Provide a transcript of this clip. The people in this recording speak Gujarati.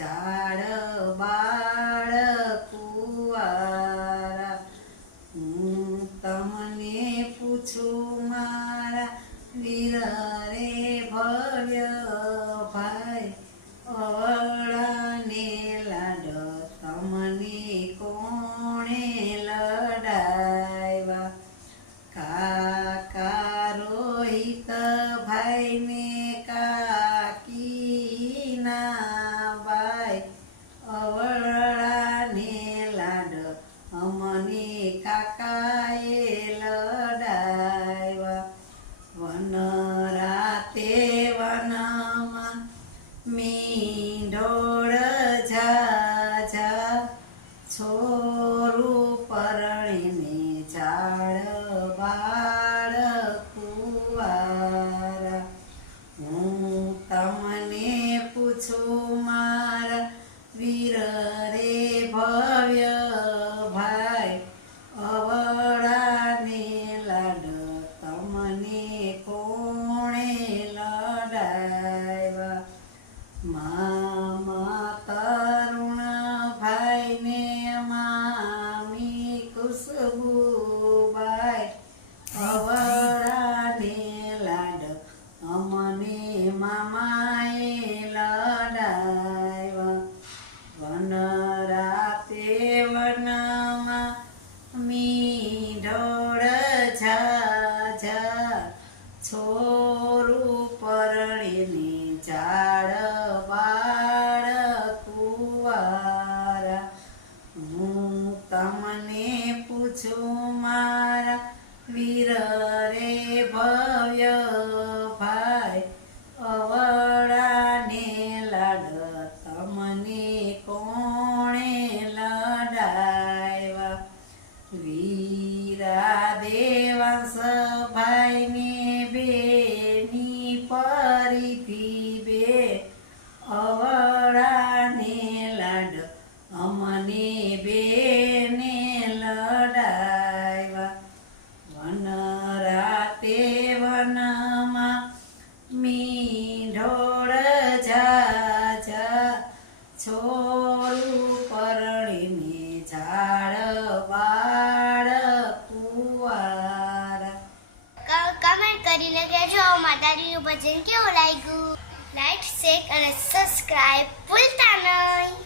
ઝાડ બાળ કુંવારા હું તમને પૂછું મારા વીર રે ભવ્ય ભાઈ અવળાને લાડ તમને કોણે લડાવ્યા કાકા રોહિત ભાઈને કાકીના ભાઈ અવળાને લાડ અમને કાકાએ લડાવ્યા વન રાતે વનમાં મીંઢોળ ઝાઝા છોરું પરણીને ઝાડ બાળ કુંવારા હું તમને પૂછું મારા વીર રે ભવ્ય ભાઈ અવળાને લાડ તમને કોણે લડાવ્યા મામા તરુણ ભાઈને મામી કુસબુબાઈ અવળાને લાડ અમને મામાએ લડાવ્યા વન રાતે વનમાં મીંઢોળ ઝાઝા છોરું પરણીને ઝાડ બાળ કુંવારા હું તમને પૂછું મારા વીર રે ભવ્ય ભાઈ અવળાને લાડ તમને કોણે લડાવ્યા વીરા દેવાંશ ભાઈને બેની પરીથી બે અવળાને લાડ અમને બેને લડાવ્યા વન રાતે વનમાં મીંઢોળ ઝાઝા છોરું પરણીને ઝાડ બાળ કુંવારા કમેન્ટ કરીને કહેજો માતાજીનું ભજન કેવું લાગ્યું. લાઈક શેર અને સબસ્ક્રાઇબ ભૂલતા નહીં.